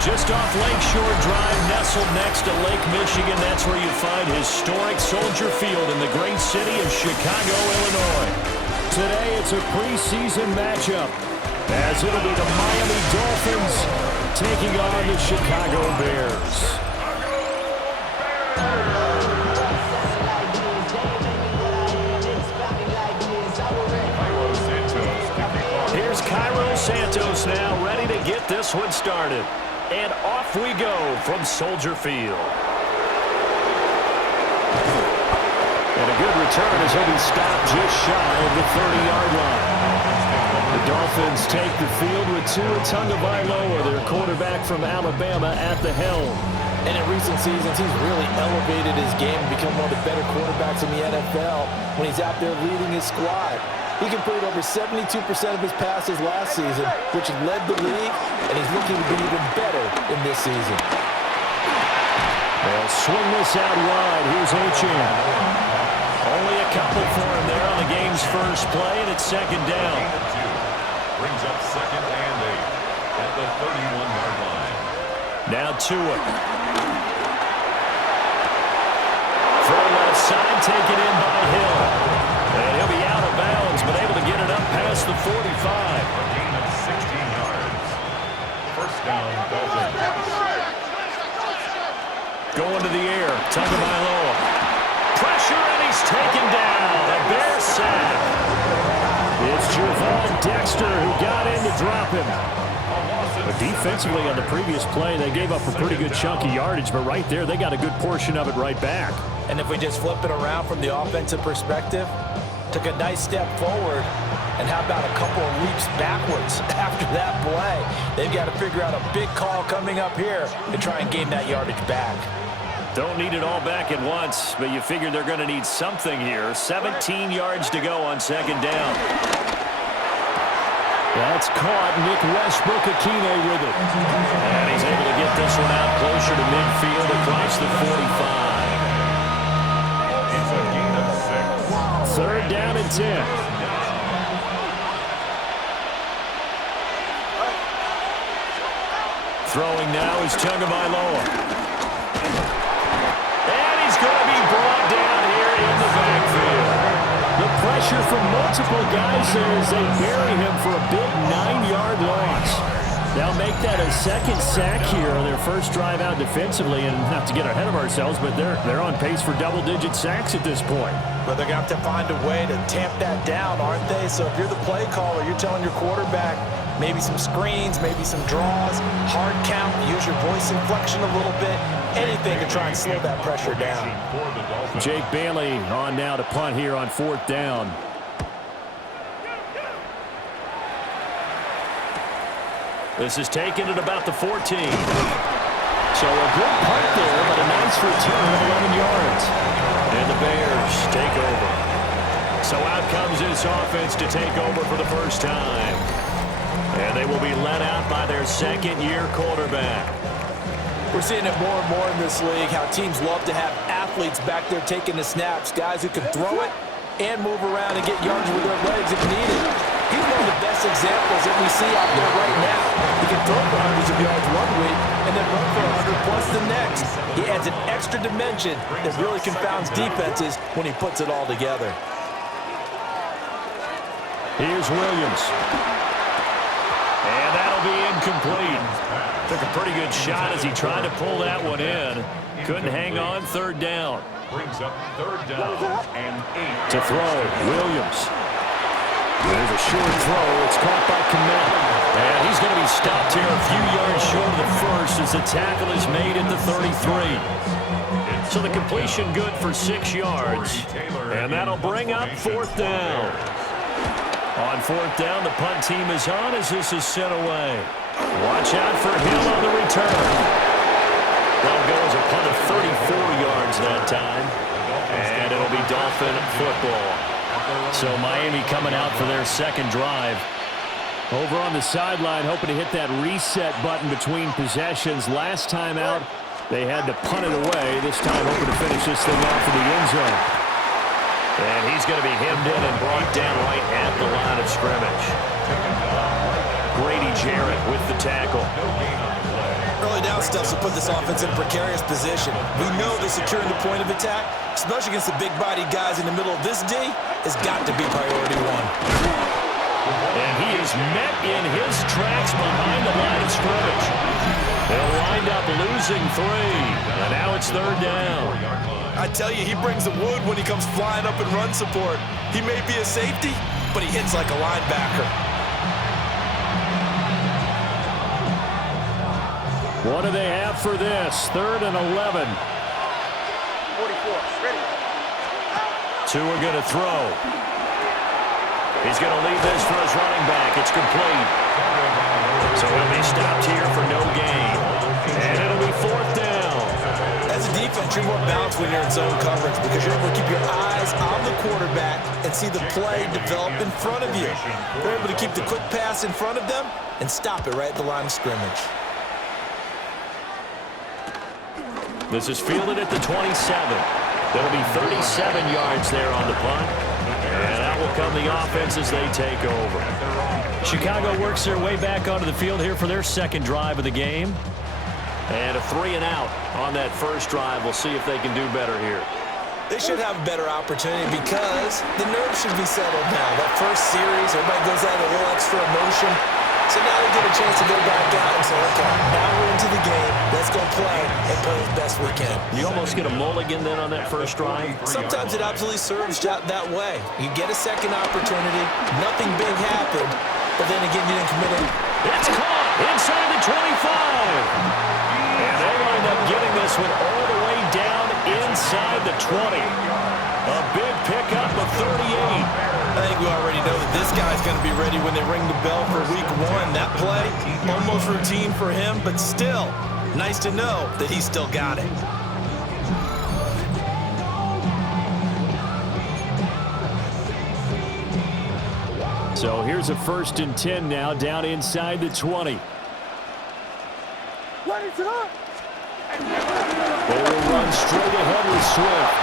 Just off Lakeshore Drive, nestled next to Lake Michigan, that's where you find historic Soldier Field in the great city of Chicago, Illinois. Today, it's a preseason matchup, as it'll be the Miami Dolphins taking on the Chicago Bears. Here's Cairo Santos now, ready to get this one started. And off we go from Soldier Field. And a good return as he'll be stopped just shy of the 30-yard line. The Dolphins take the field with Tua Tagovailoa, their quarterback from Alabama, at the helm. And in recent seasons, he's really elevated his game and become one of the better quarterbacks in the NFL when he's out there leading his squad. He completed over 72% of his passes last season, which led the league, and he's looking to be even better in this season. They'll swing this out wide. Here's Achane. Only a couple for him there on the game's first play, and it's second down. Brings up second and 8 at the 31-yard line. Now Tua. Throw left side, taken in by Hill. And he'll be out of bounds, but able to get it up past the 45. A gain of 16 yards. First down, Dolphins. Going to the air, Tagovailoa. Pressure, and he's taken down. A Bear sack. It's Javon Dexter who got in to drop him. But defensively on the previous play, they gave up a pretty good chunk of yardage, but right there, they got a good portion of it right back. And if we just flip it around from the offensive perspective, took a nice step forward, and how about a couple of leaps backwards after that play? They've got to figure out a big call coming up here to try and gain that yardage back. Don't need it all back at once, but you figure they're going to need something here. 17 yards to go on second down. That's caught. Nick Westbrook-Akine with it. And he's able to get this one out closer to midfield across the 45. It's a gain of 6. Third down and 10. Throwing now is Tagovailoa. And he's going to be brought down here in the backfield. The pressure from multiple guys there as they bury him for a big 9-yard loss. They'll make that a second sack here on their first drive out defensively, and not to get ahead of ourselves, but they're on pace for double-digit sacks at this point. But they're going to have to find a way to tamp that down, aren't they? So if you're the play caller, you're telling your quarterback maybe some screens, maybe some draws, hard count, use your voice inflection a little bit, anything to try and slow that pressure down. Jake Bailey on now to punt here on fourth down. This is taken at about the 14. So a good punt there, but a nice return of 11 yards. And the Bears take over. So out comes this offense to take over for the first time. And they will be led out by their second-year quarterback. We're seeing it more and more in this league, how teams love to have athletes back there taking the snaps, guys who can throw it and move around and get yards with their legs if needed. He's one of the best examples that we see out there right now. He can throw for hundreds of yards one week and then run for 100 plus the next. He adds an extra dimension that really confounds defenses when he puts it all together. Here's Williams. And that'll be incomplete. Took a pretty good shot as he tried to pull that one in. Couldn't hang on third down. Brings up third down and 8. To throw, Williams. There's a short throw. It's caught by Kmet. And he's going to be stopped here a few yards short of the first as the tackle is made at the 33. So the completion good for 6 yards. And that'll bring up fourth down. On fourth down, the punt team is on as this is sent away. Watch out for Hill on the return. That'll go as a punt of 34 yards that time. And it'll be Dolphin football. So Miami coming out for their second drive. Over on the sideline, hoping to hit that reset button between possessions. Last time out, they had to punt it away. This time hoping to finish this thing off in the end zone. And he's going to be hemmed in and brought down right at the line of scrimmage. Grady Jarrett with the tackle. Early down stuff to put this offense in a precarious position. We know that securing the point of attack, especially against the big-bodied guys in the middle of this D, has got to be priority one. And he is met in his tracks behind the line of scrimmage. They'll wind up losing 3, and now it's 3rd down. I tell you, he brings the wood when he comes flying up in run support. He may be a safety, but he hits like a linebacker. What do they have for this? 3rd and 11. 44, ready. 2 are going to throw. He's going to leave this for his running back. It's complete. So he'll be stopped here for no gain. And it'll be 4th down. As a defense, you're more balanced when you're in zone coverage because you're able to keep your eyes on the quarterback and see the play develop in front of you. You're able to keep the quick pass in front of them and stop it right at the line of scrimmage. This is fielded at the 27. There'll be 37 yards there on the punt. And out will come the offense as they take over. Chicago works their way back onto the field here for their second drive of the game. And a 3 and out on that first drive. We'll see if they can do better here. They should have a better opportunity because the nerves should be settled now. That first series, everybody goes out with a little extra emotion. So now they get a chance to go back out and say, okay, now we're into the game. Let's go play and play as best we can. You almost get a mulligan then on that first drive? Sometimes it absolutely serves that way. You get a second opportunity. Nothing big happened. But then again, you didn't commit it. It's caught inside the 25. And they wind up getting this one all the way down inside the 20. A big pickup of 38. I think we already know that this guy's going to be ready when they ring the bell for week 1. That play, almost routine for him, but still, nice to know that he's still got it. So here's a 1st and 10 now, down inside the 20. They will run straight ahead with Swift.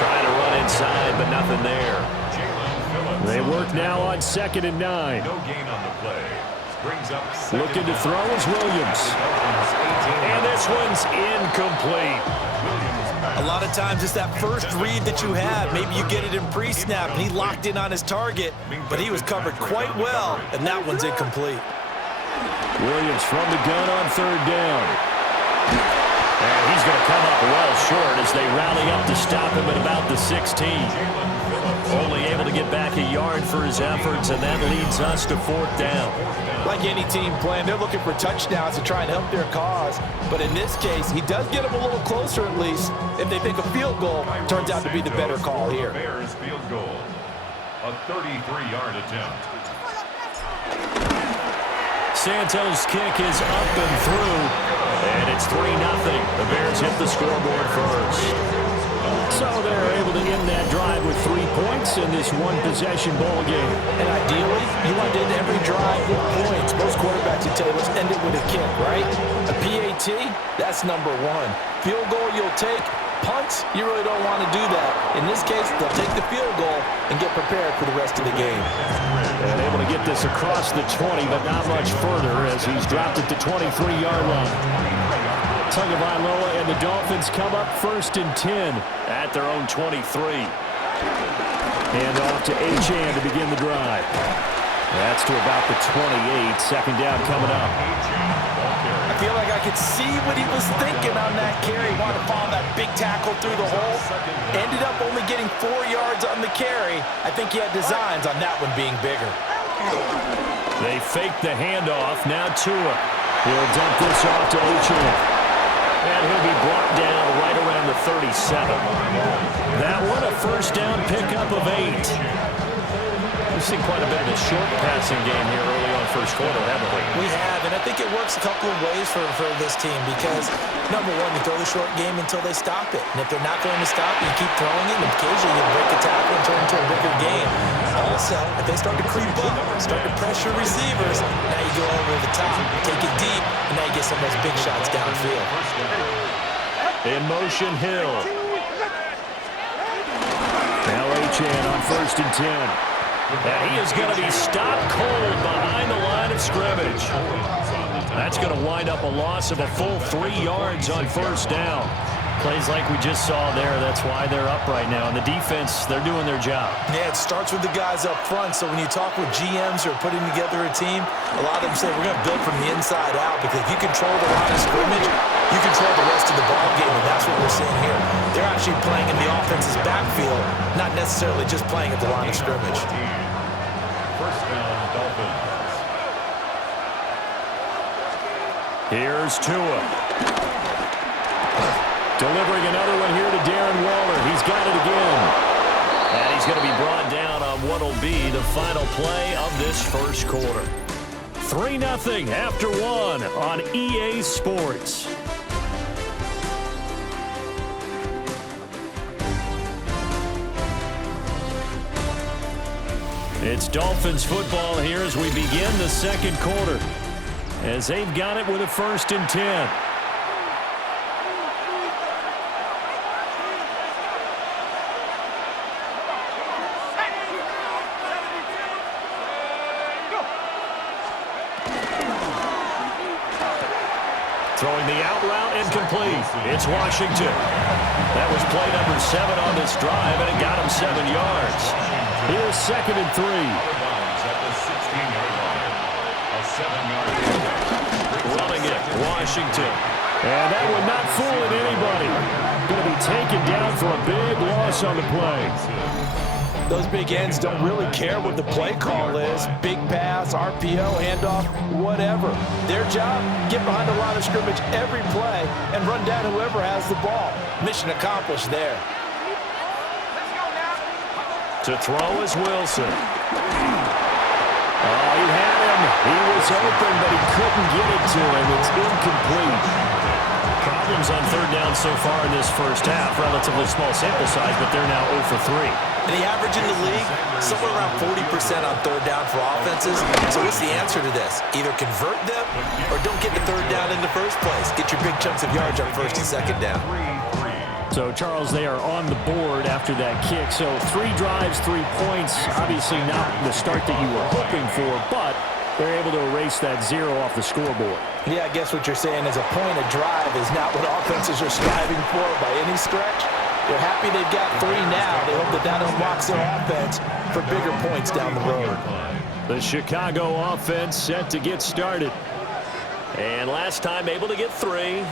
Trying to run inside, but nothing there. They work now on 2nd and 9. No gain on the play. Brings up Looking to throw is Williams. And this one's incomplete. A lot of times it's that first read that you have. Maybe you get it in pre-snap, and he locked in on his target, but he was covered quite well, and that one's incomplete. Williams from the gun on 3rd down. And he's going to come up well short as they rally up to stop him at about the 16. Only able to get back a yard for his efforts, and that leads us to 4th down. Like any team plan, they're looking for touchdowns to try and help their cause. But in this case, he does get them a little closer at least. If they think a field goal turns out to be the better call here. Bears field goal. A 33-yard attempt. Santos' kick is up and through, and it's 3-0. The Bears hit the scoreboard first. So they're able to end that drive with 3 points in this one-possession ball game. And ideally, you want to end every drive with points. Most quarterbacks would tell you, let's end it with a kick, right? A PAT, that's number 1. Field goal you'll take. Punts, you really don't want to do that. In this case, they'll take the field goal and get prepared for the rest of the game. And able to get this across the 20, but not much further as he's dropped it to 23-yard line. Tagovailoa and the Dolphins come up 1st and 10 at their own 23. And off to Achane to begin the drive. That's to about the 28. 2nd down coming up. I feel like I could see what he was thinking on that carry. He wanted to follow that big tackle through the hole. Ended up only getting 4 yards on the carry. I think he had designs on that one being bigger. They fake the handoff. Now Tua. He'll dump this off to Achane. And he'll be brought down right around the 37. That one, a 1st down pickup of 8. We've seen quite a bit of a short passing game here early on first quarter, haven't we? We have, and I think it works a couple of ways for this team because, number 1, you throw the short game until they stop it. And if they're not going to stop it, you keep throwing it, and occasionally you break a tackle and turn it into a bigger game. Also, if they start to creep up, start to pressure receivers, now you go over the top, take it deep, and now you get some of those big shots downfield. In motion, Hill. Now Achane on 1st and 10. And he is going to be stopped cold behind the line of scrimmage. That's going to wind up a loss of a full 3 yards on first down. Plays like we just saw there. That's why they're up right now. And the defense, they're doing their job. Yeah, it starts with the guys up front. So when you talk with GMs who are putting together a team, a lot of them say we're going to build from the inside out, because if you control the line of scrimmage, you control the rest of the ball game, and that's what we're seeing here. They're actually playing in the offense's backfield, not necessarily just playing at the line of scrimmage. First down, Dolphins. Here's Tua. Delivering another one here to Darren Waller. He's got it again. And he's going to be brought down on what will be the final play of this first quarter. 3-0 after 1 on EA Sports. It's Dolphins football here as we begin the second quarter, as they've got it with a 1st and 10. Throwing the out route incomplete. It's Washington. That was play number 7 on this drive, and it got him 7 yards. Here's 2nd and 3. At the 16-yard line. A 7-yard pickup. Running it, Washington. And that one not fooling anybody. Going to be taken down for a big loss on the play. Those big ends don't really care what the play call is. Big pass, RPO, handoff, whatever. Their job, get behind the line of scrimmage every play and run down whoever has the ball. Mission accomplished there. To throw is Wilson. Oh, he had him. He was open, but he couldn't get it to him. It's incomplete. Problems on 3rd down so far in this first half. Relatively small sample size, but they're now 0 for 3. And the average in the league, somewhere around 40% on 3rd down for offenses. So what's the answer to this? Either convert them or don't get the 3rd down in the first place. Get your big chunks of yards on 1st and 2nd down. So, Charles, they are on the board after that kick. So 3 drives, 3 points. Obviously not the start that you were hoping for, but they're able to erase that 0 off the scoreboard. Yeah, I guess what you're saying is a point a drive is not what offenses are striving for by any stretch. They're happy they've got 3 now. They hope that unlocks their offense for bigger points down the road. The Chicago offense set to get started. And last time able to get 3.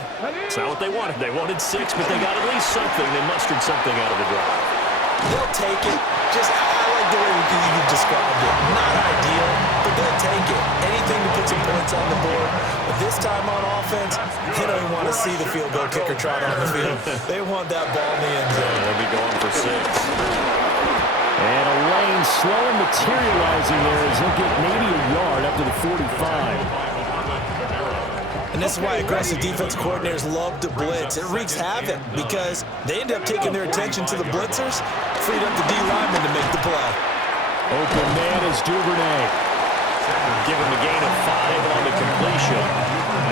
It's not what they wanted. They wanted 6, but they got at least something. They mustered something out of the drive. They'll take it. I like the way you've described it. Not ideal, but they'll take it. Anything to put some points on the board. But this time on offense, they don't even want to see the field goal kicker trot on the field. They want that ball in the end zone. They'll be going for 6. And a lane slow materializing there as he'll get maybe a yard up to the 45. And this is why aggressive defense coordinators love to blitz. It wreaks havoc because they end up taking their attention to the blitzers, freed up the D lineman to make the play. Open man is Duvernay. Give him a gain of 5 on the completion.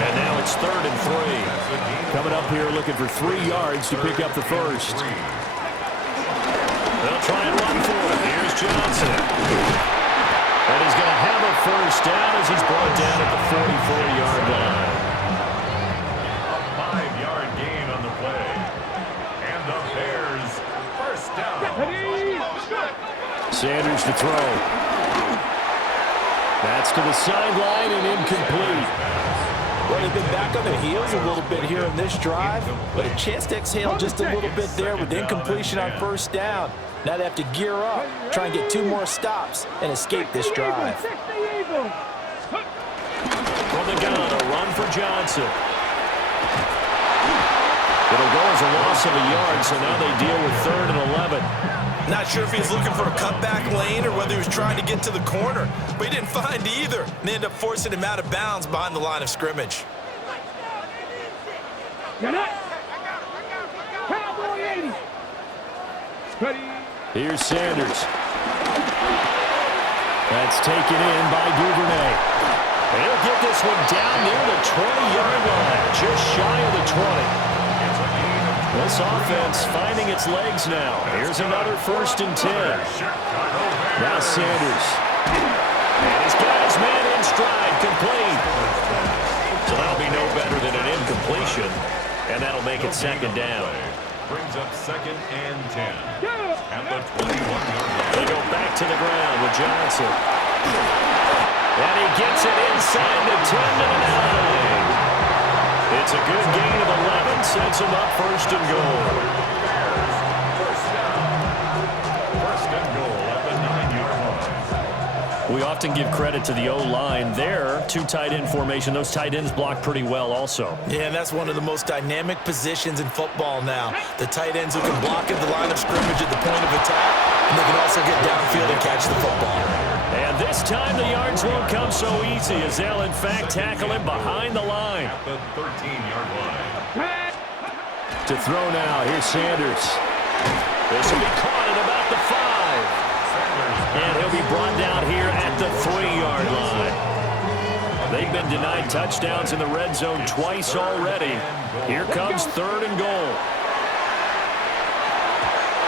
And now it's 3rd and 3. Coming up here looking for 3 yards to pick up the first. They'll try and run for it. Here's Johnson. And he's going to have a first down as he's brought down at the 44-yard line. A 5-yard gain on the play. And the Bears first down. Sanders to throw. That's to the sideline and incomplete. Well, they've been back on their heels a little bit here in this drive, but a chance to exhale just a little bit there with incompletion on first down. Now they have to gear up, try and get 2 more stops, and escape this drive. From the gun, a run for Johnson. It'll go as a loss of a yard, so now they deal with 3rd and 11. Not sure if he was looking for a cutback lane or whether he was trying to get to the corner, but he didn't find either. And they end up forcing him out of bounds behind the line of scrimmage. Here's Sanders. That's taken in by Duvernay. He'll get this one down near the 20-yard line, just shy of the 20. This offense finding its legs now. Here's another 1st and 10. Now Sanders. And he's got his man in stride, complete. So that'll be no better than an incompletion. And that'll make it 2nd down. Brings up 2nd and 10. At the 21-yard line. They go back to the ground with Johnson. And he gets it inside the 10 to 9. It's a good gain of 11, sets him up 1st and goal. First and goal at the 9-yard line. We often give credit to the O-line there. 2 tight end formation. Those tight ends block pretty well also. Yeah, and that's one of the most dynamic positions in football now. The tight ends who can block at the line of scrimmage at the point of attack, and they can also get downfield and catch the football. And this time the yards won't come so easy as they'll in fact tackle him behind the line. At the 13-yard line. To throw now, here's Sanders. This will be caught at about the 5. And he'll be brought down here at the 3-yard line. They've been denied touchdowns in the red zone twice already. Here comes 3rd and goal.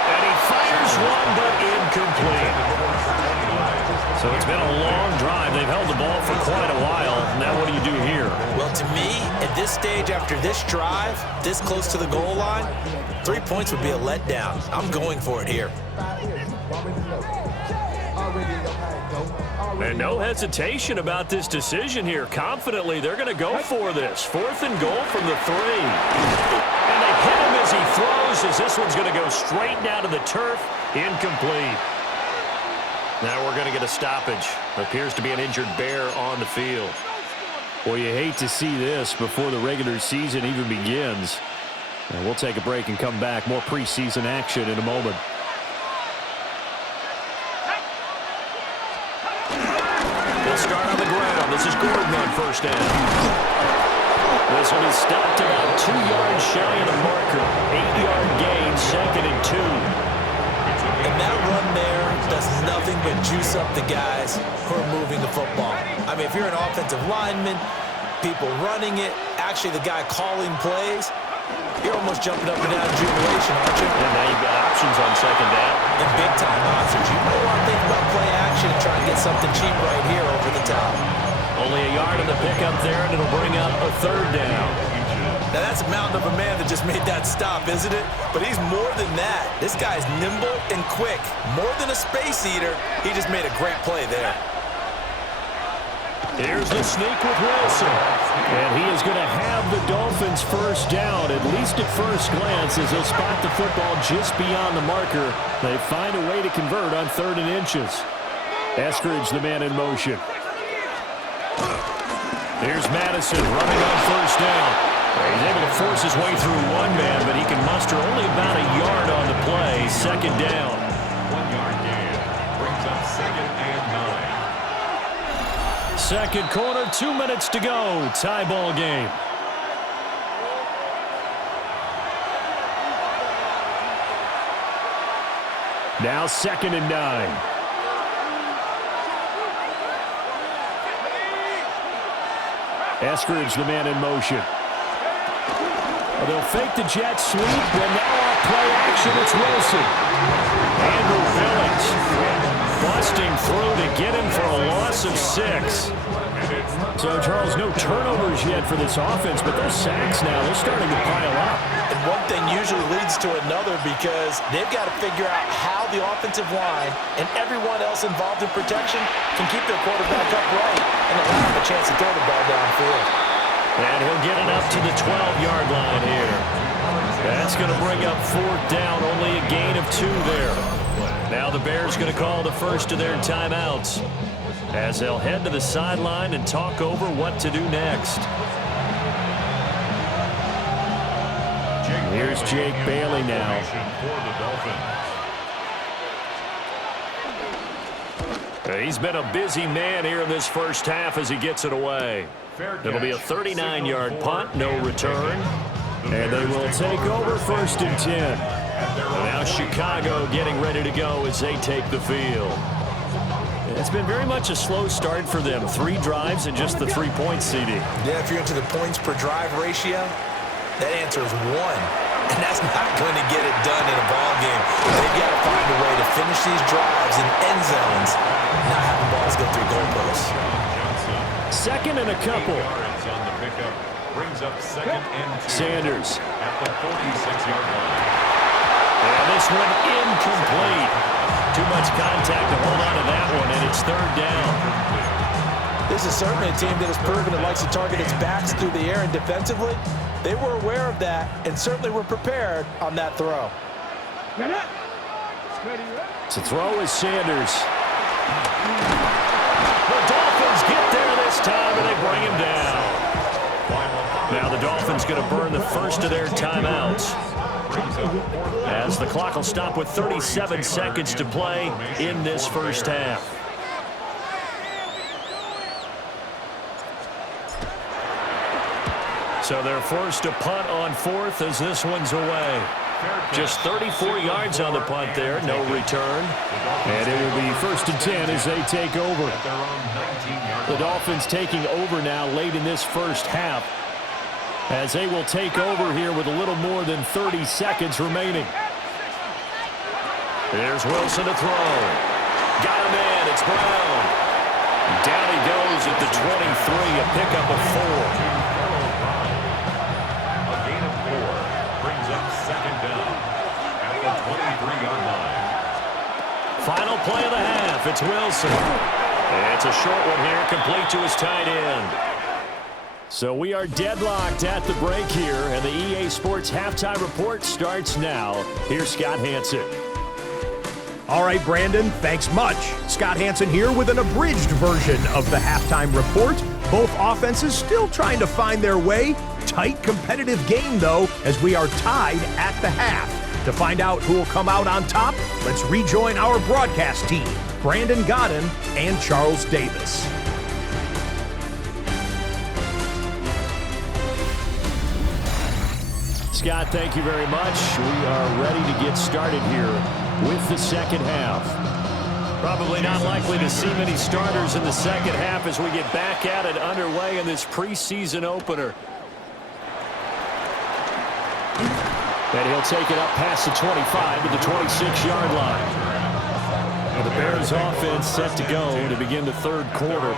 And he fires one, but incomplete. So it's been a long drive. They've held the ball for quite a while. Now what do you do here? Well, to me, at this stage after this drive, this close to the goal line, 3 points would be a letdown. I'm going for it here. And no hesitation about this decision here. Confidently, they're going to go for this. 4th and goal from the 3. And they hit him as he throws, as this one's going to go straight down to the turf. Incomplete. Now we're going to get a stoppage. Appears to be an injured bear on the field. Well, you hate to see this before the regular season even begins. And we'll take a break and come back. More preseason action in a moment. They'll start on the ground. This is Gordon on 1st down. This one is stopped about 2 yards shy of the marker. 8-yard gain, 2nd and 2. And that run there does nothing but juice up the guys who are moving the football. I mean, if you're an offensive lineman, people running it, actually the guy calling plays, you're almost jumping up and down in jubilation, aren't you? And now you've got options on 2nd down. And big-time options. You might want to think about play action and try and get something cheap right here over the top. Only a yard in the pickup there, and it'll bring up a 3rd down. Now, that's a mountain of a man that just made that stop, isn't it? But he's more than that. This guy's nimble and quick. More than a space eater, he just made a great play there. Here's the sneak with Wilson. And he is going to have the Dolphins 1st down, at least at first glance, as they'll spot the football just beyond the marker. They find a way to convert on 3rd and inches. Eskridge, the man in motion. Here's Madison running on 1st down. He's able to force his way through one man, but he can muster only about a yard on the play. 2nd down. 1-yard gain. Brings up 2nd and 9. 2nd quarter, 2 minutes to go. Tie ball game. Now 2nd and 9. Eskridge, the man in motion. They'll fake the jet sweep, and now off play action, it's Wilson. Andrew Billings busting through to get him for a loss of 6. So, Charles, no turnovers yet for this offense, but those sacks now, they're starting to pile up. And one thing usually leads to another because they've got to figure out how the offensive line and everyone else involved in protection can keep their quarterback upright and allow him a chance to throw the ball downfield. And he'll get it up to the 12-yard line here. That's going to bring up 4th down, only a gain of 2 there. Now the Bears going to call the first of their timeouts as they'll head to the sideline and talk over what to do next. Here's Jake Bailey now. He's been a busy man here in this first half as he gets it away. It'll be a 39-yard punt, no return. And they will take over 1st and 10. And now Chicago getting ready to go as they take the field. It's been very much a slow start for them. 3 drives and just the 3 points, CD. Yeah, if you're into the points per drive ratio, that answer is 1. and that's not going to get it done in a ball game. They've got to find a way to finish these drives in end zones, not have the balls go through goalposts. Second and a couple. Yards on the pickup brings up second and 2. Sanders. At the 46-yard line. And this one incomplete. Too much contact to hold on to that one, and it's third down. This is certainly a team that has proven it likes to target its backs through the air, and defensively, they were aware of that and certainly were prepared on that throw. To throw is Sanders. The Dolphins get there this time, and they bring him down. Now the Dolphins going to burn the first of their timeouts, as the clock will stop with 37 seconds to play in this first half. So they're forced to punt on fourth as this one's away. Just 34 yards on the punt there, no return. And it will be 1st and 10 as they take over. The Dolphins taking over now late in this first half, as they will take over here with a little more than 30 seconds remaining. There's Wilson to throw. Got him in. It's Brown. Down he goes at the 23, a pickup of 4. A gain of 4 brings up second down at the 23-yard line. Final play of the half. It's Wilson. It's a short one here, complete to his tight end. So we are deadlocked at the break here, and the EA Sports Halftime Report starts now. Here's Scott Hansen. All right, Brandon, thanks much. Scott Hansen here with an abridged version of the Halftime Report. Both offenses still trying to find their way. Tight, competitive game, though, as we are tied at the half. To find out who will come out on top, let's rejoin our broadcast team, Brandon Godden and Charles Davis. Scott, thank you very much. We are ready to get started here with the second half. Probably not likely to see many starters in the second half as we get back at it underway in this preseason opener. And he'll take it up past the 25 to the 26-yard line. Well, the Bears offense set to go to begin the third quarter.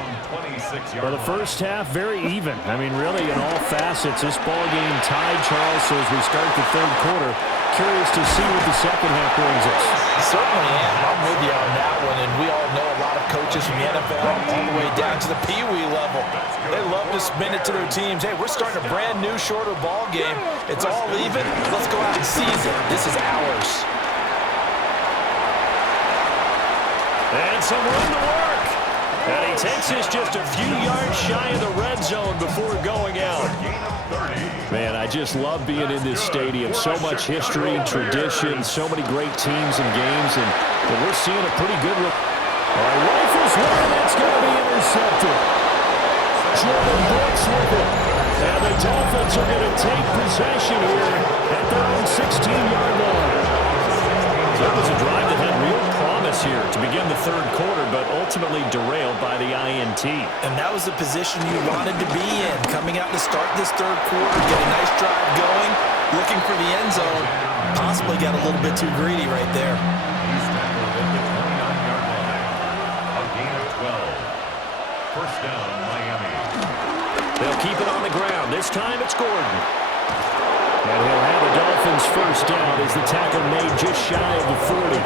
Well, the first half, very even. I mean, really, in all facets, this ball game tied, Charles. So as we start the third quarter, curious to see what the second half brings us. Certainly am. I'm with you on that one, and we all know a lot of coaches from the NFL all the way down to the Pee-wee level. They love to spin it to their teams. Hey, we're starting a brand new, shorter ball game. It's all even. Let's go out and seize it. This is ours. And some room to work. And he takes this just a few yards shy of the red zone before going out. Man, I just love being in this stadium. So much history, tradition, so many great teams and games, and we're seeing a pretty good one. All right, rifles one, that's going to be intercepted. Jordan Brooks with it. And the Dolphins are going to take possession here at their own 16-yard line. That was a drive that had real promise here to begin the third quarter, but ultimately derailed by the INT. And that was the position you wanted to be in, coming out to start this third quarter, get a nice drive going, looking for the end zone. Possibly got a little bit too greedy right there. He's tackled at the 29-yard line. A gain of 12. First down, Miami. They'll keep it on the ground. This time it's Gordon. And he'll have a Dolphins first down as the tackle made just shy of the 40.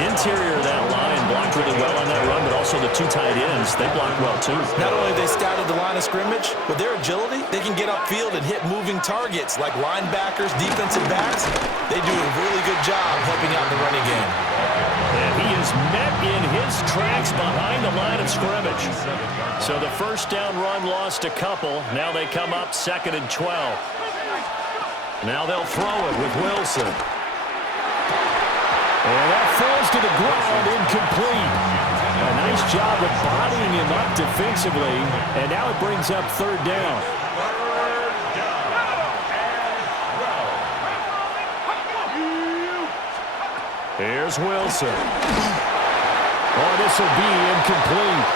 The interior of that line blocked really well on that run, but also the two tight ends, they blocked well too. Not only have they scouted the line of scrimmage, with their agility, they can get upfield and hit moving targets like linebackers, defensive backs. They do a really good job helping out the running game. And he is met in his tracks behind the line of scrimmage. So the first down run lost a couple. Now they come up 2nd and 12. Now they'll throw it with Wilson. And that falls to the ground, incomplete. A nice job of bodying him up defensively. And now it brings up third down. Here's Wilson. Oh, this will be incomplete.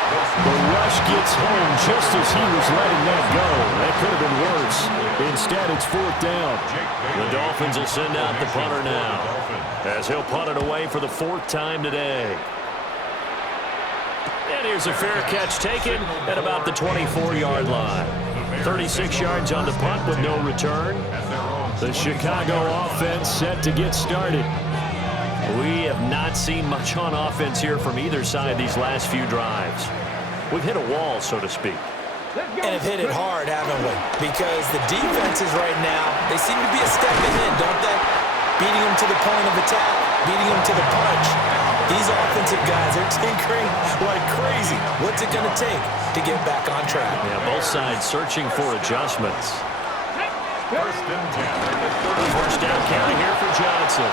The rush gets home just as he was letting that go. That could have been worse. Instead, it's 4th down. The Dolphins will send out the punter now, as he'll punt it away for the 4th time today. And here's a fair catch taken at about the 24-yard line. 36 yards on the punt with no return. The Chicago offense set to get started. We have not seen much on offense here from either side these last few drives. We've hit a wall, so to speak. And have hit it hard, haven't we? Because the defenses right now, they seem to be a step ahead, don't they? Beating them to the point of attack, beating them to the punch. These offensive guys are tinkering like crazy. What's it going to take to get back on track? Yeah, both sides searching for adjustments. 1st and 10. First down carry here for Johnson.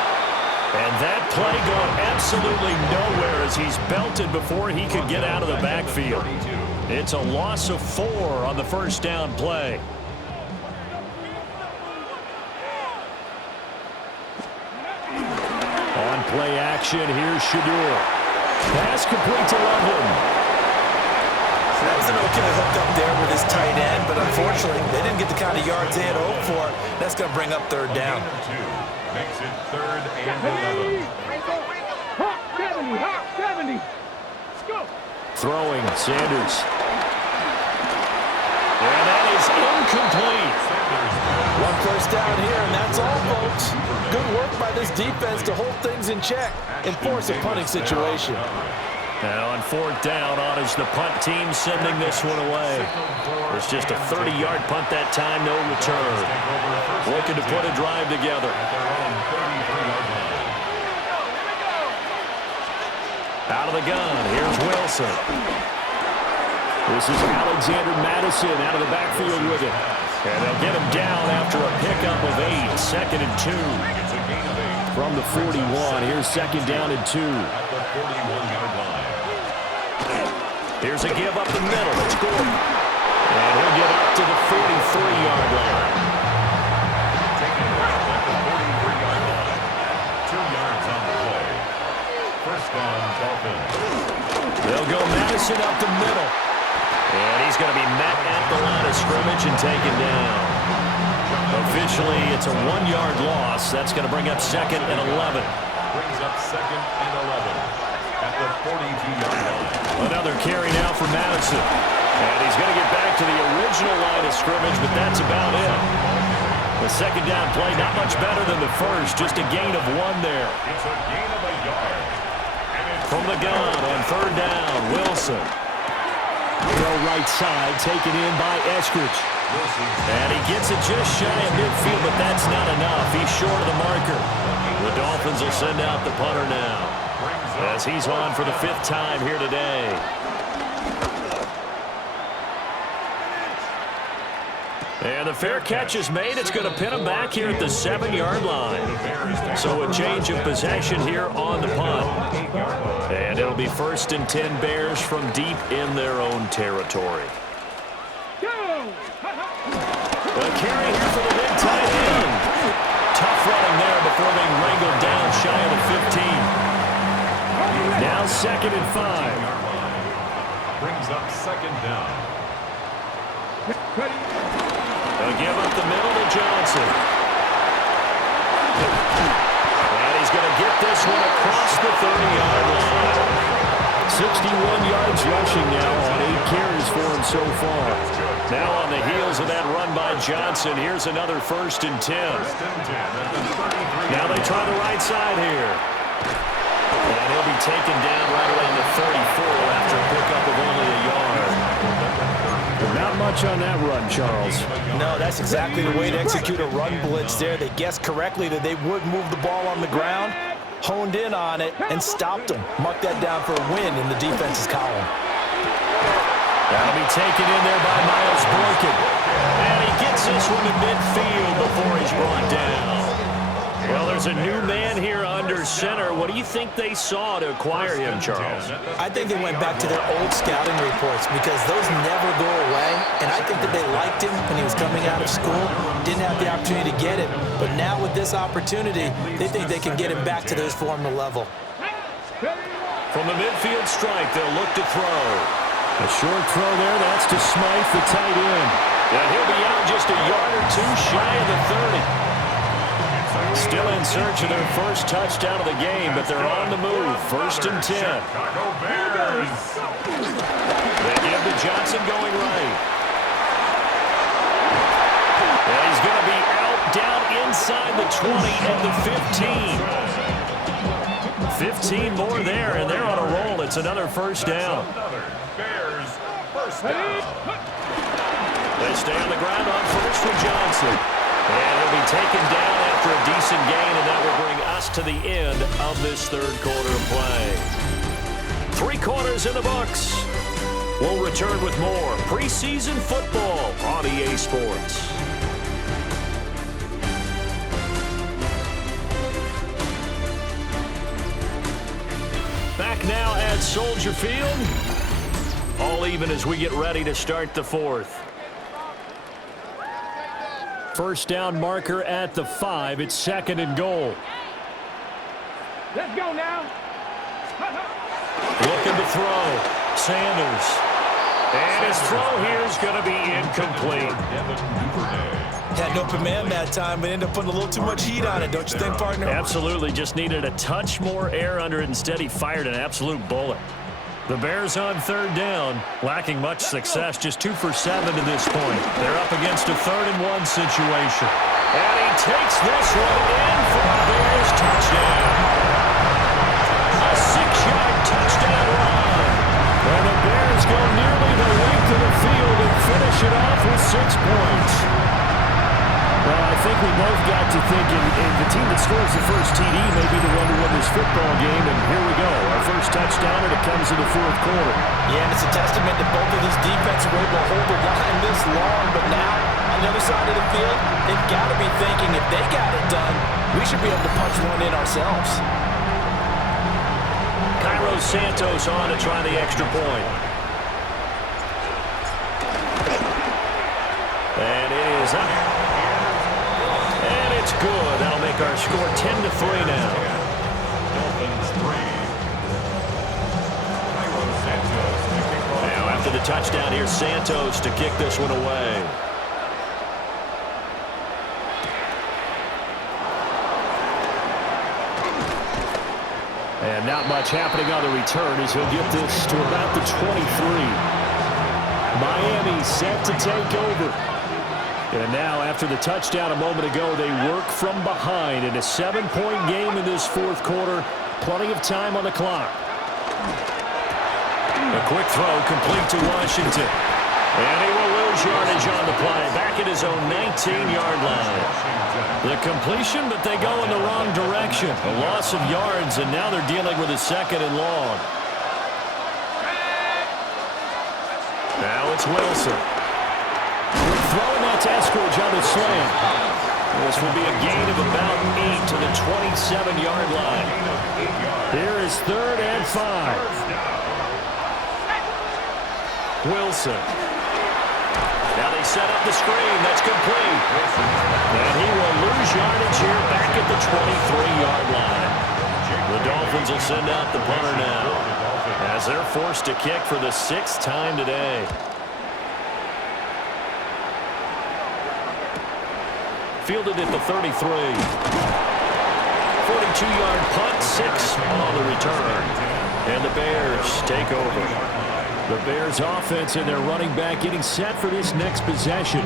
And that play going absolutely nowhere as he's belted before he could get out of the backfield. It's a loss of 4 on the first down play. On play action, here's Shadur. Pass complete to Loveland. That was an okay hook up there with his tight end, but unfortunately, they didn't get the kind of yards they had hoped for. That's going to bring up 3rd down. Makes it 3rd and 11. 70. Let's go. Throwing, Sanders. And that is incomplete. 1 first down here, and that's all, folks. Good work by this defense to hold things in check and force a punting situation. Now on 4th down, on is the punt team sending this one away. It's just a 30-yard punt that time, no return. Looking to put a drive together. Out of the gun, here's Wilson. This is Alexander Madison out of the backfield with it. And they'll get him down after a pickup of 8, 2nd and 2. From the 41, here's 2nd down and 2. Here's a give up the middle. It's Gordon. And he'll get up to the 43-yard line. Taking it out at the 43-yard line. 2 yards on the play. First down, Dolphins. They'll go Madison up the middle. And he's going to be met at the line of scrimmage and taken down. Officially, it's a 1-yard loss. That's going to bring up 2nd and 11. Brings up 2nd and 11 at the 42-yard line. Another carry now for Madison. And he's going to get back to the original line of scrimmage, but that's about it. The 2nd down play, not much better than the first, just a gain of 1 there. It's a gain of a yard. From the gun on 3rd down, Wilson. Throw right side, taken in by Eskridge. And he gets it just shy of midfield, but that's not enough. He's short of the marker. The Dolphins will send out the punter now, as he's on for the 5th time here today. And the fair catch is made. It's going to pin him back here at the 7-yard line. So a change of possession here on the punt. And it'll be 1st and 10 Bears from deep in their own territory. A carry here for the big tight end. Tough running there before being wrangled down shy of the 15. Now 2nd and 5. Brings up 2nd down. They'll give up the middle to Johnson. And he's going to get this one across the 30-yard line. 61 yards rushing now on 8 carries for him so far. Now on the heels of that run by Johnson, here's another 1st and 10. Now they try the right side here. And he'll be taken down right around the 34 after a pickup of only a yard. Not much on that run, Charles. No, that's exactly the way to execute a run blitz there. They guessed correctly that they would move the ball on the ground, honed in on it, and stopped them. Mark that down for a win in the defense's column. That'll be taken in there by Miles Boykin. And he gets this one to midfield before he's brought down. Well, there's a new man here under center. What do you think they saw to acquire him, Charles? I think they went back to their old scouting reports because those never go away. And I think that they liked him when he was coming out of school. Didn't have the opportunity to get it. But now with this opportunity, they think they can get him back to those former level. From the midfield stripe, they'll look to throw. A short throw there. That's to Smythe, the tight end. And he'll be out just a yard or two shy of the 30. Still in search of their first touchdown of the game, but they're on the move. 1st and 10. They give to Johnson going right. And he's going to be out down inside the 20 and the 15. 15 more there, and they're on a roll. It's another first down. Bears, first down. They stay on the ground on first with Johnson. And he'll be taken down after a decent gain, and that will bring us to the end of this third quarter of play. 3 quarters in the books. We'll return with more preseason football on EA Sports. Back now at Soldier Field. All even as we get ready to start the fourth. First down marker at the 5. It's 2nd and goal. Let's go now. Looking to throw. Sanders. And his throw here is going to be incomplete. Had an open man that time, but ended up putting a little too much heat on it, don't you think, partner? Absolutely. Just needed a touch more air under it. Instead, he fired an absolute bullet. The Bears on 3rd down, lacking much success, just 2 for 7 to this point. They're up against a 3rd and 1 situation. And he takes this one in for a Bears touchdown. A 6-yard touchdown run. And the Bears go nearly the length of the field and finish it off with 6 points. Well, I think we both got to thinking the team that scores the first TD may be the one to win this football game, and here we go. Our first touchdown, and it comes in the 4th quarter. Yeah, and it's a testament that both of these defenses were able to hold the line this long, but now, on the other side of the field, they've got to be thinking if they got it done, we should be able to punch one in ourselves. Cairo Santos on to try the extra point. And it is up. It's good. That'll make our score 10-3 now. Dolphins 3. Now after the touchdown, here's Santos to kick this one away. And not much happening on the return as he'll get this to about the 23. Miami set to take over. And now, after the touchdown a moment ago, they work from behind in a 7-point game in this 4th quarter. Plenty of time on the clock. A quick throw complete to Washington. And he will lose yardage on the play, back at his own 19-yard line. The completion, but they go in the wrong direction. A loss of yards, and now they're dealing with a 2nd and long. Now it's Wilson. Throwing that to Eskridge on the slant. This will be a gain of about 8 to the 27-yard line. Here is 3rd and 5. Wilson. Now they set up the screen. That's complete. And he will lose yardage here back at the 23-yard line. The Dolphins will send out the punter now as they're forced to kick for the 6th time today. Fielded at the 33. 42-yard punt, 6 on the return. And the Bears take over. The Bears offense and their running back getting set for this next possession.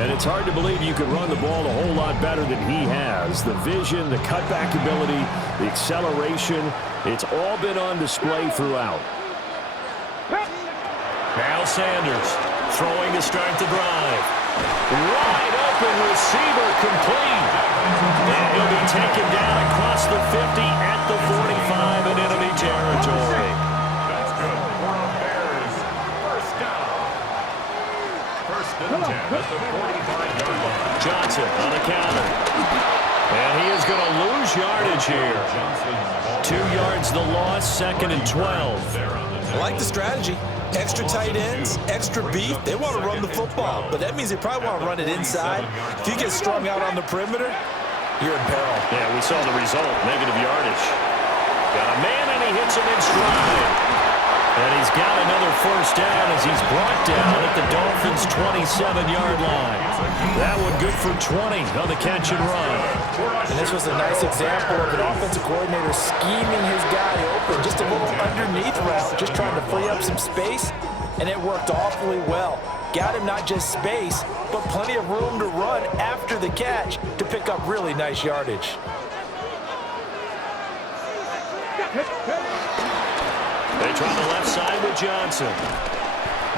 And it's hard to believe you could run the ball a whole lot better than he has. The vision, the cutback ability, the acceleration, it's all been on display throughout. Now Sanders throwing to start the drive. Wide open receiver complete. And he'll be taken down across the 50 at the 45 in enemy territory. That's good for the Bears. First down. 1st and 10 at the 45-yard line. Johnson on the counter. And he is going to lose yardage here. 2 yards the loss, 2nd and 12. I like the strategy. Extra tight ends, extra beef. They want to run the football, but that means they probably want to run it inside. If you get strung out on the perimeter, you're in peril. Yeah, we saw the result, negative yardage. Got a man, and he hits him in stride. And he's got another first down as he's brought down at the Dolphins' 27-yard line. That one good for 20 on the catch and run. And this was a nice example of an offensive coordinator scheming his guy open. Just a little underneath route, just trying to free up some space, and it worked awfully well. Got him not just space, but plenty of room to run after the catch to pick up really nice yardage. They try the left side with Johnson.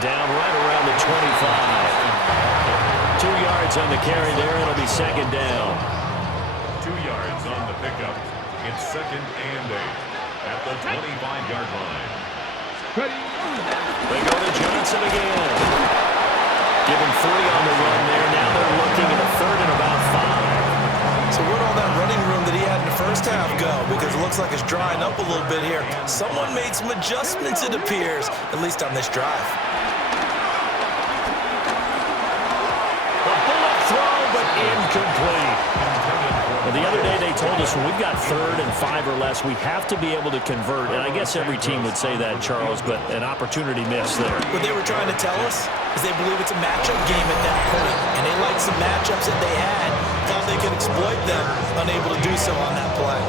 Down right around the 25. 2 yards on the carry there. It'll be second down. 2 yards on the pickup. It's second and 8 at the 25-yard line. They go to Johnson again. Give him 3 on the run there. Now they're looking at a third and about 5. So where'd all that running room that he had in the first half go? Because it looks like it's drying up a little bit here. Someone made some adjustments, it appears, at least on this drive. A bullet throw, but incomplete. Well, the other day they told us when we've got third and 5 or less, we have to be able to convert. And I guess every team would say that, Charles, but an opportunity missed there. What they were trying to tell us is they believe it's a matchup game at that point. And they liked some matchups that they had. Thought they could exploit them, unable to do so on that play.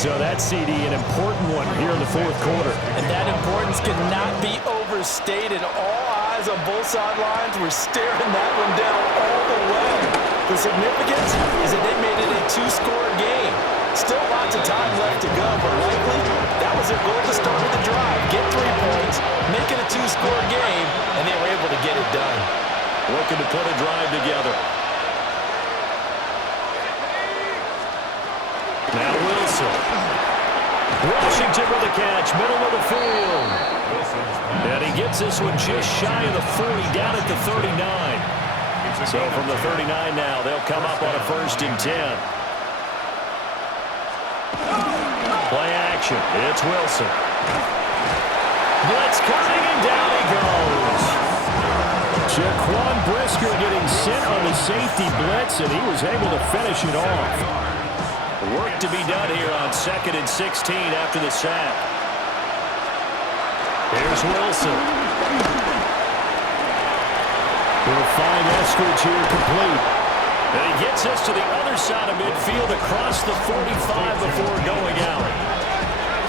So that CD, an important one here in the fourth quarter. And that importance cannot be overstated. All eyes on both sidelines were staring that one down all the way. The significance is that they made it a 2-score game. Still lots of time left to go, but likely that was their goal to start with the drive. Get 3 points, make it a 2-score game, and they were able to get it done. Looking to put a drive together. Now Wilson. Washington with the catch, middle of the field. And he gets this one just shy of the 40, down at the 39. So from the 39 now, they'll come up on a 1st and 10. Play action. It's Wilson. Blitz coming, and down he goes. Jaquan Brisker getting sent on the safety blitz, and he was able to finish it off. Work to be done here on 2nd and 16 after the sack. Here's Wilson. He'll find Eskridge here complete. And he gets us to the other side of midfield across the 45 before going out.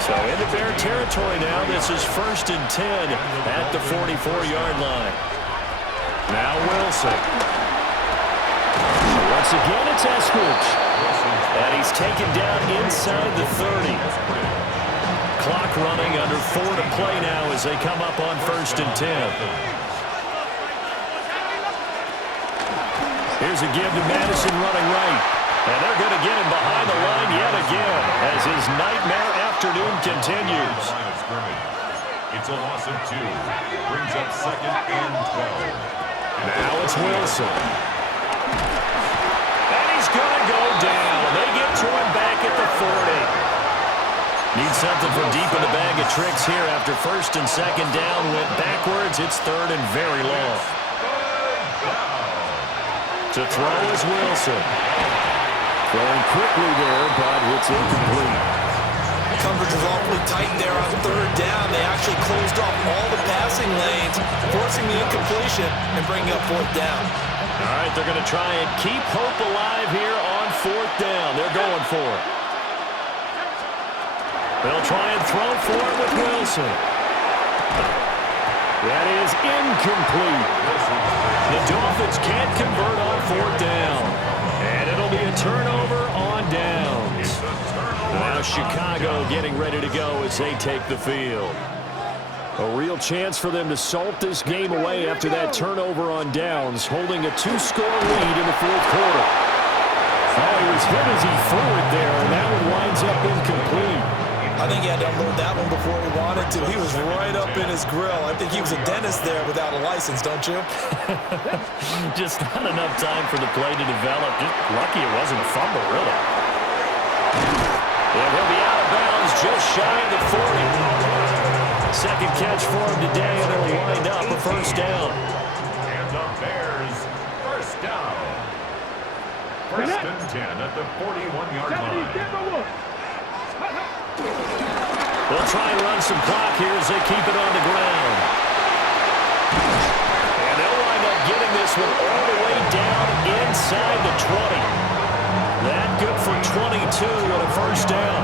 So into Bear territory now. This is 1st and 10 at the 44-yard line. Now Wilson. Once again, it's Eskridge. And he's taken down inside the 30. Clock running, under 4 to play now as they come up on 1st and 10. Here's a give to Madison running right. And they're going to get him behind the line yet again as his nightmare afternoon continues. It's a loss of 2. Brings up 2nd and 12. Now it's Wilson. And he's going to go down. They get to him back at the 40. Need something from deep in the bag of tricks here after 1st and 2nd down. Went backwards. It's 3rd and very long. To throw is Wilson. Throwing quickly there, but it's incomplete. Coverage was awfully tight there on 3rd down. They actually closed off all the passing lanes, forcing the incompletion and bringing up 4th down. All right, they're going to try and keep hope alive here on 4th down. They're going for it. They'll try and throw for it with Wilson. That is incomplete. The Dolphins can't convert on 4th down. And it'll be a turnover on downs. Now Chicago getting ready to go as they take the field. A real chance for them to salt this game away after that turnover on downs, holding a 2-score lead in the 4th quarter. Oh, he was hit as he threw it there, and that one winds up incomplete. I think he had to unload that one before he wanted to. He was right up in his grill. I think he was a dentist there without a license, don't you? Just not enough time for the play to develop. Just lucky it wasn't a fumble, really. And he'll be out of bounds just shy of the 40. Second catch for him today, and it'll wind up a 1st down. And the Bears, 1st down. 1st and 10 at the 41-yard line. They'll try and run some clock here as they keep it on the ground. And they'll wind up getting this one all the way down inside the 20. That good for 22 and a first down.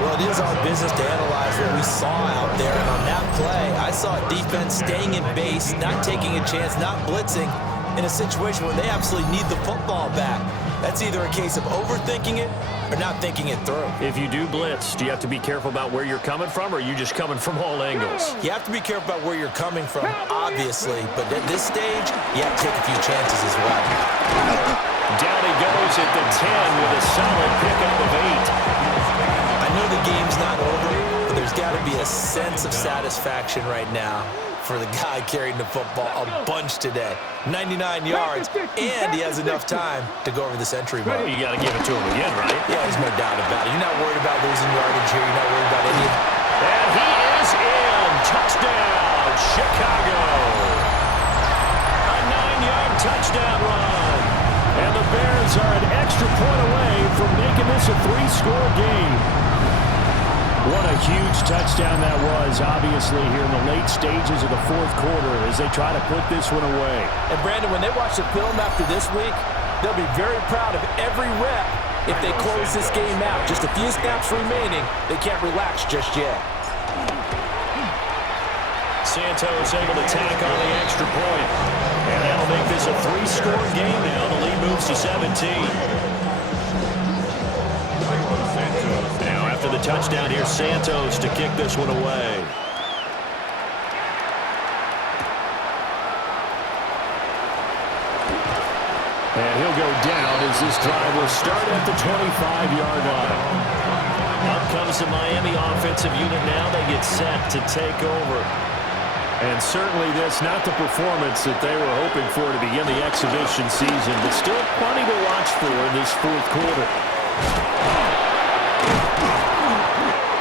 Well, it is our business to analyze what we saw out there. And on that play, I saw a defense staying in base, not taking a chance, not blitzing in a situation where they absolutely need the football back. That's either a case of overthinking it or not thinking it through. If you do blitz, do you have to be careful about where you're coming from, or are you just coming from all angles? You have to be careful about where you're coming from, obviously. But at this stage, you have to take a few chances as well. Down he goes at the 10 with a solid pickup of 8. I know the game's not over, but there's got to be a sense of satisfaction right now for the guy carrying the football a bunch today. 99 yards, and he has enough time to go over the century mark. You got to give it to him again, right? Yeah, there's no doubt about it. You're not worried about losing yardage here. You're not worried about any. And he is in. Touchdown, Chicago. A 9-yard touchdown run. And the Bears are an extra point away from making this a 3-score game. What a huge touchdown that was, obviously, here in the late stages of the fourth quarter as they try to put this one away. And, Brandon, when they watch the film after this week, they'll be very proud of every rep if they close this game out. Just a few snaps remaining. They can't relax just yet. Santos able to tack on the extra point. And that'll make this a 3-score game now. The lead moves to 17. Now after the touchdown, here's Santos to kick this one away. And he'll go down as this drive will start at the 25-yard line. Up comes the Miami offensive unit now. They get set to take over. And certainly this, not the performance that they were hoping for to begin the exhibition season, but still plenty to watch for in this fourth quarter.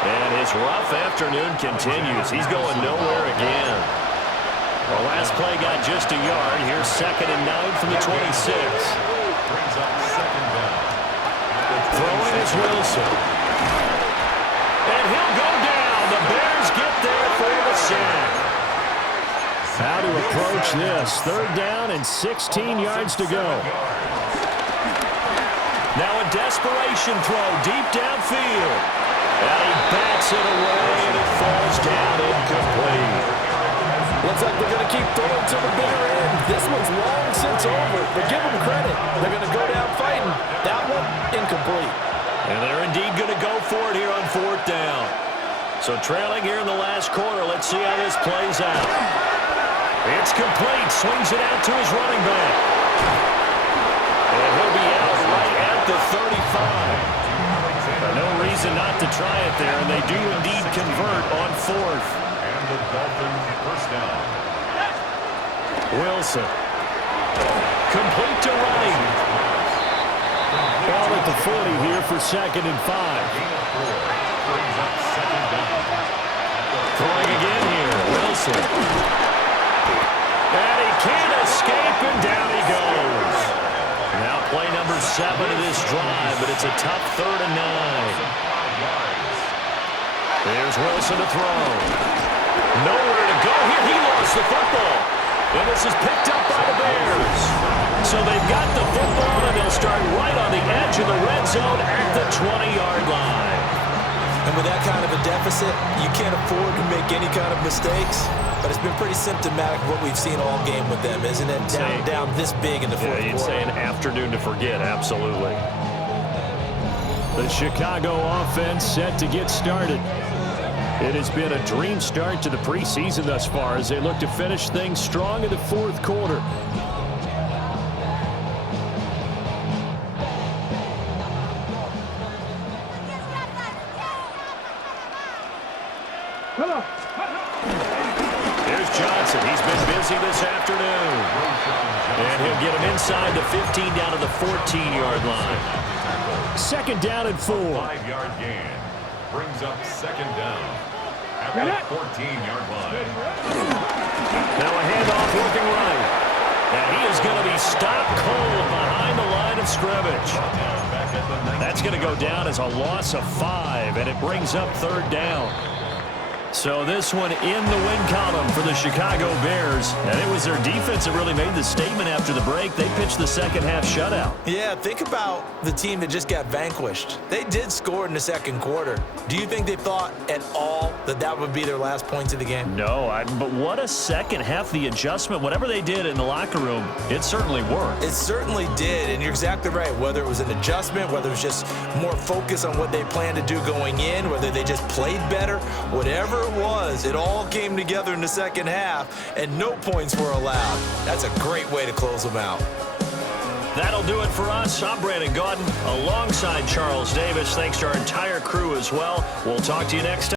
And his rough afternoon continues. He's going nowhere again. The last play got just a yard. Here's 2nd and 9 from the 26. Brings up 2nd down. Throwing is Wilson. And he'll go down. The Bears get there for the sack. How to approach this. 3rd down and 16 yards to go. Now a desperation throw deep downfield. And he bats it away, and it falls down incomplete. Looks like they're going to keep throwing to the bitter end. This one's long since over, but give them credit. They're going to go down fighting. That one, incomplete. And they're indeed going to go for it here on 4th down. So trailing here in the last quarter, let's see how this plays out. It's complete. Swings it out to his running back. And he'll be out right at the 35. No reason not to try it there, and they do indeed convert on 4th. And the Dolphins first down. Wilson. Complete to running. Ball at the 40 here for 2nd and 5. Brings up 2nd down. Throwing again here. Wilson. And he can't escape, and down he goes. Now play number 7 of this drive, but it's a tough 3rd and 9. There's Wilson to throw. Nowhere to go here. He lost the football. And this is picked up by the Bears. So they've got the football, and they'll start right on the edge of the red zone at the 20-yard line. And with that kind of a deficit, you can't afford to make any kind of mistakes. But it's been pretty symptomatic of what we've seen all game with them, isn't it? Down this big in the fourth quarter. You'd say an afternoon to forget, absolutely. The Chicago offense set to get started. It has been a dream start to the preseason thus far as they look to finish things strong in the fourth quarter. There's Johnson. He's been busy this afternoon. And he'll get him inside the 15 down to the 14-yard line. 2nd down and 4. 5-yard gain. Brings up 2nd down. At the 14-yard line. Now a handoff looking right. And he is going to be stopped cold behind the line of scrimmage. Back That's going to go down as a loss of 5, and it brings up 3rd down. So this one in the win column for the Chicago Bears. And it was their defense that really made the statement after the break. They pitched the second half shutout. Yeah, think about the team that just got vanquished. They did score in the second quarter. Do you think they thought at all that that would be their last points of the game? No, but what a second half. The adjustment, whatever they did in the locker room, it certainly worked. It certainly did, and you're exactly right. Whether it was an adjustment, whether it was just more focus on what they planned to do going in, whether they just played better, whatever it was, it all came together in the second half, and no points were allowed. That's a great way to close them out. That'll do it for us. I'm Brandon Gaudin alongside Charles Davis. Thanks to our entire crew as well. We'll talk to you next time.